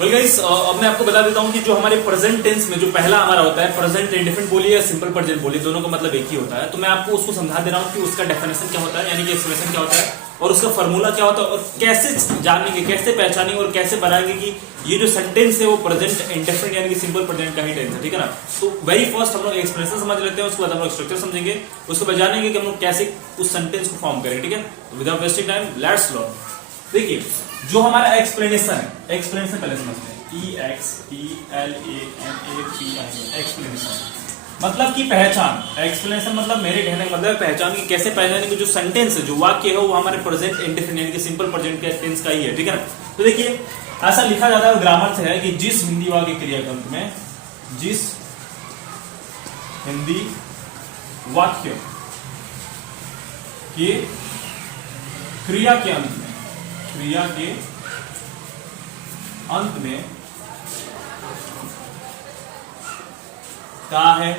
Well guys, अब मैं आपको बता देता हूं कि जो हमारे प्रेजेंट टेंस में जो पहला हमारा होता है प्रेजेंट इंडेफिनिट बोलिए या सिंपल प्रेजेंट बोलिए, दोनों का मतलब एक ही होता है। तो मैं आपको उसको समझा दे रहा हूं कि उसका डेफिनेशन क्या होता है, यानी कि एक्सप्रेशन क्या होता है और उसका फॉर्मूला क्या होता है और कैसे जानेंगे, कैसे पहचानेंगे और कैसे बनाएंगे कि ये जो सेंटेंस है वो प्रेजेंट इंडेफिनिट यानी कि सिंपल प्रेजेंट का ही टेंस है। ठीक है ना। तो वेरी फर्स्ट हम लोग एक्सप्रेशन समझ लेते हैं, उसके बाद हम लोग स्ट्रक्चर समझेंगे, उसके बाद जानेंगे कि हम लोग कैसे उस सेंटेंस को फॉर्म करें। ठीक है, without wasting time let's learn. देखिए, जो हमारा एक्सप्लेनेशन है, एक्सप्लेनेशन पहले समझते हैं। एक्सप्लेनेशन मतलब की पहचान। एक्सप्लेनेशन मतलब मेरे कहने का मतलब पहचान की कैसे पहचाने कि जो सेंटेंस है, जो वाक्य है वो हमारे प्रेजेंट इंडेफिनिट यानी कि सिंपल प्रेजेंट के टेंस का ही है। ठीक है ना। तो देखिए, ऐसा लिखा जाता है ग्रामर से है कि जिस हिंदी वाक्य क्रिया के अंत में, जिस हिंदी वाक्य के क्रिया के अंत में, क्रिया के अंत में का है,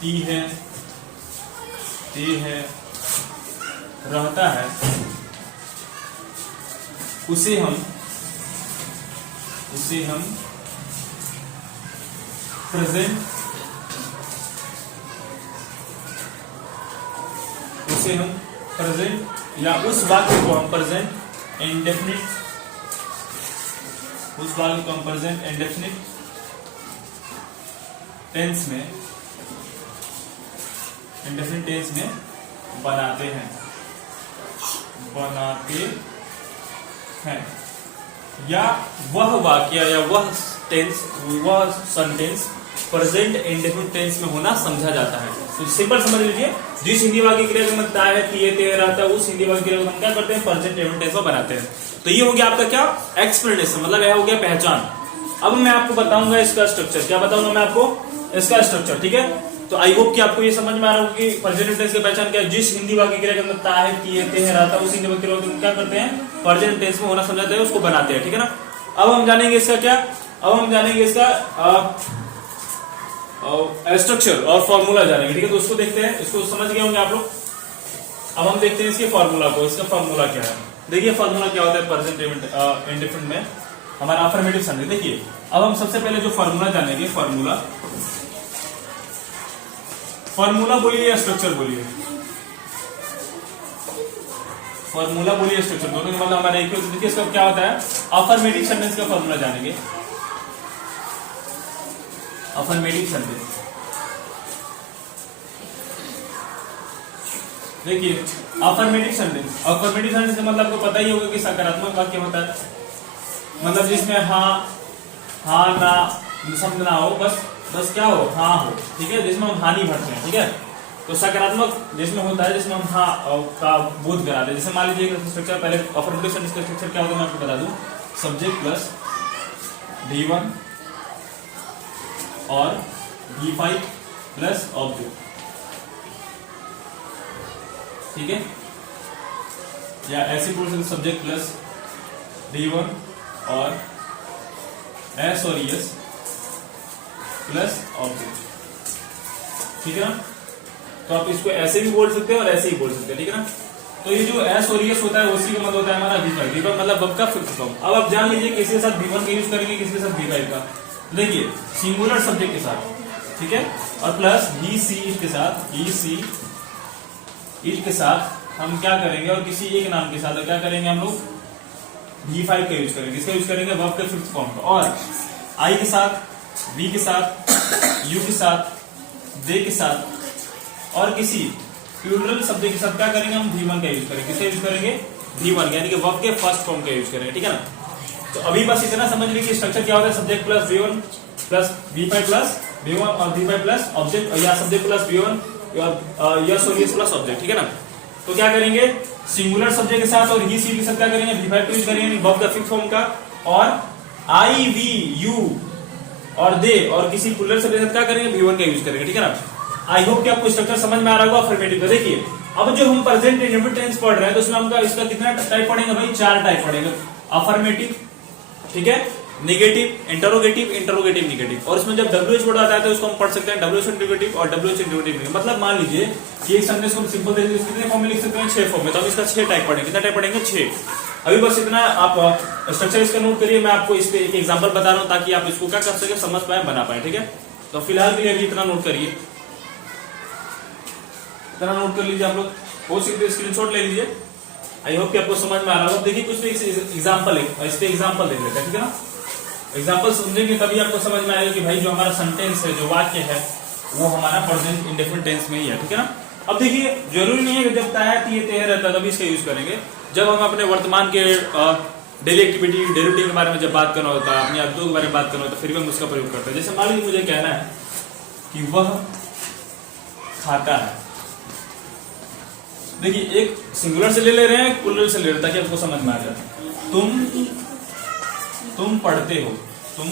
ती है, ते है, रहता है, उसे हम प्रेजेंट, उसे हम प्रेजेंट या उस वाक्य को हम प्रेजेंट इंडेफिनिट, उस वाक्य को हम प्रेजेंट इंडेफिनिट टेंस में, इंडेफिनिट टेंस में बनाते हैं, या वह वाक्य या वह टेंस, वह सेंटेंस प्रेजेंट इंडेफिनिट टेंस में होना समझा जाता है। तो सिंपल समझ लीजिए, जिस हिंदी वाक्य क्रिया का मतलब है तिये ते रहता है, उस हिंदी वाक्य क्रिया को हम क्या करते हैं, प्रेजेंट इंडेफिनिट टेंस में बनाते हैं। तो ये हो गया आपका क्या, एक्सप्लेनेशन, मतलब यह हो गया पहचान। अब मैं आपको बताऊंगा इसका स्ट्रक्चर। क्या बताऊंगा मैं आपको, इसका स्ट्रक्चर। ठीक है, तो आई होप कि आपको ये समझ में आ रहा होगा कि प्रेजेंट टेंस की पहचान क्या है। जिस हिंदी वाक्य क्रिया के अंदर ता है, किए थे है, रहता है, उस हिंदी वाक्य क्रिया को क्या करते हैं, प्रेजेंट टेंस में होना समझाते हैं, उसको बनाते हैं। ठीक है ना। अब हम जानेंगे इसका क्या, अब हम जानेंगे इसका स्ट्रक्चर और फॉर्मूला जानेंगे। ठीक है, तो उसको देखते हैं, इसको समझ गए होंगे आप लोग। अब हम देखते हैं इसके फॉर्मूला को, इसका फॉर्मूला क्या है। देखिए फॉर्मूला क्या होता है प्रेजेंट इंडेफिनिट में, हमारा अफर्मेटिव सेंटेंस। देखिए, अब हम सबसे पहले जो फॉर्मूला जानेंगे, फॉर्मूला बोलिए या स्ट्रक्चर बोलिए, फॉर्मूला बोलिए स्ट्रक्चर, दोनों का मतलब हमारा एक ही होता है। देखिए इसका क्या होता है, अफर्मेटिव सेंटेंस का फॉर्मूला जानेंगे। अफर्मेटिव सेंटेंस, देखिए अफर्मेटिव सेंटेंस, अफर्मेटिव सेंटेंस का मतलब आपको पता ही होगा कि सकारात्मक वाक्य होता है, मतलब जिसमें हाँ ना शब्द ना हो, बस क्या हो, हाँ हो। ठीक है, जिसमें हम हानि भरते हैं। ठीक है, तो सकारात्मक जिसमें होता है, जिसमें हम हाँ का बोध कराते हैं। जैसे मान लीजिए स्ट्रक्चर, पहले अफर्मेटिव सेंटेंस का स्ट्रक्चर क्या होता है मैं आपको बता दूं, सब्जेक्ट प्लस V1 और V5 प्लस ऑब्जेक्ट। ठीक है, या ऐसे बोल सकते सब्जेक्ट प्लस D1 और S और ES प्लस ऑब्जेक्ट। ठीक है ना। तो आप इसको ऐसे भी बोल सकते हैं और ऐसे ही बोल सकते हैं। ठीक है ना। तो ये जो S और ES होता है उसी का मतलब होता है हमारा V5। V5 मतलब वर्ब का फिफ्थ फॉर्म। अब आप जान लीजिए किसके साथ V1 का यूज करेंगे, किसके साथ V5 का। देखिए सिंगुलर सब्जेक्ट के साथ, ठीक है, और प्लस VC के साथ, EC इट के साथ हम क्या करेंगे, और किसी एक नाम के साथ क्या करेंगे हम लोग, V5 का यूज करेंगे। किसका यूज करेंगे, वर्ब के फिफ्थ फॉर्म का। और I के साथ, V के साथ, U के साथ, दे के साथ और किसी प्लूरल सब्जेक्ट के साथ क्या करेंगे, हम V1 का यूज करेंगे। किसका यूज करेंगे, V1, यानी कि वर्ब के फर्स्ट फॉर्म का यूज करेंगे। ठीक है ना। तो अभी बस इतना समझ लीजिए कि स्ट्रक्चर क्या होता है, subject plus V1 plus V5 plus V1 और V5 प्लस ऑब्जेक्ट, या सब्जेक्ट प्लस V1 यस और यस प्लस ऑब्जेक्ट। ठीक है ना। तो क्या करेंगे, सिंगुलर सब्जेक्ट के साथ और ही सी के साथ क्या करेंगे, V5 यूज करेंगे वर्ब का फिफ्थ फॉर्म का, और I V U और दे और किसी प्लूरल सब्जेक्ट के साथ क्या करेंगे, V1 का यूज करेंगे। ठीक है ना। आई होप कि आपको स्ट्रक्चर समझ में आ रहा होगा अफर्मेटिव का। देखिए अब जो हम प्रेजेंट इंडेफिनिट टेंस पढ़ रहे हैं तो उसमें हम इसका कितना टाइप पढ़ेंगे भाई, 4 टाइप पढ़ेंगे। अफर्मेटिव, ठीक है, नेगेटिव, इंटरोगेटिव, इंटरोगेटिव नेगेटिव, और इसमें जब WH वर्ड आता है तो उसको हम पढ़ सकते हैं WH इंटरोगेटिव और WH इंटरोगेटिव नेगेटिव। मतलब मान लीजिए कि एक सेंटेंस को हम सिंपल तरीके से कितने फॉर्म में लिख सकते हैं, 6 फॉर्म में। तो हम इसका 6 टाइप पढ़ेंगे। कितना टाइप पढ़ेंगे, 6। अभी बस इतना आप स्ट्रक्चर इसका नोट करिए, मैं आपको इस पे एक एग्जांपल बता रहा हूं ताकि आप इसको क्या कर सके, समझ पाए, बना पाए। ठीक है, तो फिलहाल के लिए अभी इतना नोट करिए, इतना नोट कर लीजिए आप लोग, हो सके तो स्क्रीनशॉट ले लीजिए। आई होप कि आपको समझ में आ रहा होगा। देखिए कुछ एग्जाम्पल है, इस पे एग्जाम्पल देख लेते हैं, ठीक है ना। एग्जाम्पल समझेंगे तभी आपको समझ में आएगा कि भाई जो हमारा सेंटेंस है, जो वाक्य है, वो हमारा प्रेजेंट इंडेफिनिट टेंस में ही है, ठीक है ना। अब देखिए जरूरी नहीं है कि जब ताया तेह रहता है तभी इसका यूज करेंगे। जब हम अपने वर्तमान के डेली एक्टिविटी, डेली के बारे में जब बात करना होता है, अपनी आदतों के बारे में बात करना होता है, फिर भी हम उसका प्रयोग करते हैं। जैसे मान लीजिए मुझे कहना है कि वह खाता है। देखिए एक सिंगुलर से ले रहे हैं, प्लूरल से ले रहे हैं, ताकि आपको समझ में आ जाए। तुम पढ़ते हो, तुम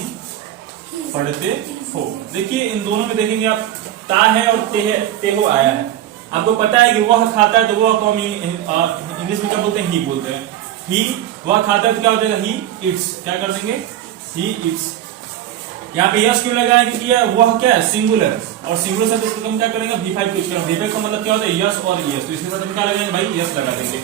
पढ़ते हो। देखिए इन दोनों में देखेंगे आप, ता है और तेहो आया है। आपको पता है कि वह खाता है, तो वह को हम इंग्लिश में क्या बोलते हैं, ही बोलते हैं। ही, वह खाता है तो क्या हो जाएगा, ही इट्स। क्या कर देंगे, ही इट्स। यहाँ पे यस क्यों लगाया, क्योंकि वह क्या है, सिंगुलर, और सिंगुलर शब्द इसको हम क्या करेंगे, V5 यूज करेंगे। V5 का मतलब क्या होता है, यस और यस, तो इसके साथ हम क्या लगाएंगे भाई, यस लगा देंगे।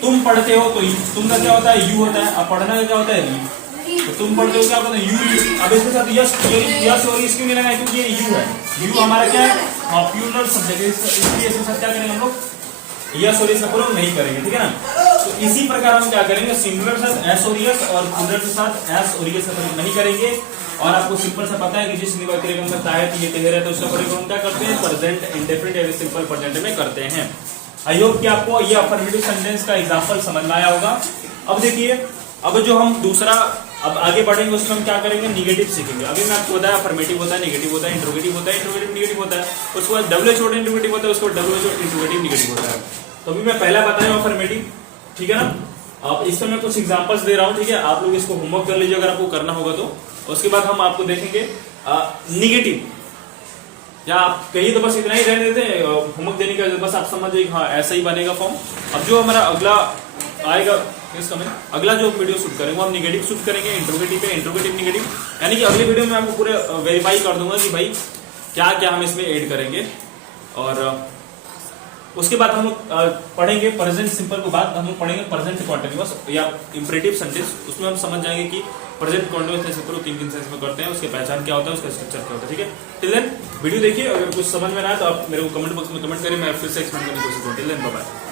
तुम पढ़ते हो, तो तुम का क्या होता है, यू होता है, और पढ़ना का क्या होता है, री। तो तुम पढ़ते हो क्या होता है, यू। अब इसके साथ यस और यस क्यों नहीं लगाए, क्योंकि ये यू है। यू हमारा क्या है, प्लूरल सब्जेक्ट है, इसलिए इसके साथ क्या करेंगे हम लोग, यस और यस का प्रयोग नहीं करेंगे, ठीक है ना। तो इसी प्रकार हम क्या करेंगे, सिंगुलर के साथ एस और यस, और प्लूरल के साथ एस और यस का प्रयोग नहीं करेंगे। और आपको सिंपल सा पता है कि जिस क्रियाक्रम में ताया ये तेह रहता है, उसका प्रयोग हम क्या करते हैं, प्रेजेंट इंडेफिनिट या सिंपल प्रेजेंट में करते हैं। आई होप कि आपको ये अफर्मेटिव सेंटेंस का एग्जांपल समझ में आया होगा। अब देखिए, अब जो हम दूसरा अब आगे बढ़ेंगे उसमें हम क्या करेंगे, निगेटिव सीखेंगे। अभी मैं आपको बताया अफर्मेटिव होता है, निगेटिव होता है, इंट्रोगेटिव होता है, इंट्रोगेटिव निगेटिव होता है, उसके बाद WHO इंट्रोगेटिव होता है, उसके बाद WHO इंट्रोगेटिव निगेटिव होता है। तो अभी मैं पहला बताया अफर्मेटिव, ठीक है ना। अब इसमें मैं कुछ एग्जांपल्स दे रहा हूं, ठीक है। आप लोग इसको होमवर्क कर लीजिए अगर आपको करना होगा तो। उसके बाद हम आपको देखेंगे निगेटिव, या आप कहिए तो बस इतना ही रहने देते होमवर्क देने का, बस आप समझ जाइए हाँ ऐसा ही बनेगा फॉर्म। अब जो हमारा अगला आएगा इसका में अगला जो वीडियो शूट करेंगे, वो हम निगेटिव शूट करेंगे, इंट्रोगेटिव पे, इंट्रोगेटिव निगेटिव। यानी कि अगली वीडियो में आपको पूरे वेरीफाई कर दूंगा कि भाई क्या क्या हम इसमें ऐड करेंगे। और उसके बाद हम लोग पढ़ेंगे प्रेजेंट सिंपल के बाद हम लोग पढ़ेंगे प्रेजेंट कॉन्टिन्यूअस या इंपरेटिव सेंटेंस। उसमें हम समझ जाएंगे कि प्रेजेंट कॉन्टिन्यूअस सिंपल किन सेंस में करते हैं, उसके पहचान क्या होता है, उसका स्ट्रक्चर क्या होता है, ठीक है। टिल देन वीडियो देखिए, अगर कुछ समझ में ना आए तो आप मेरे को कमेंट बॉक्स में कमेंट करिए, मैं फिर से एक्सप्लेन करने की कोशिश करूंगा। Till then bye bye.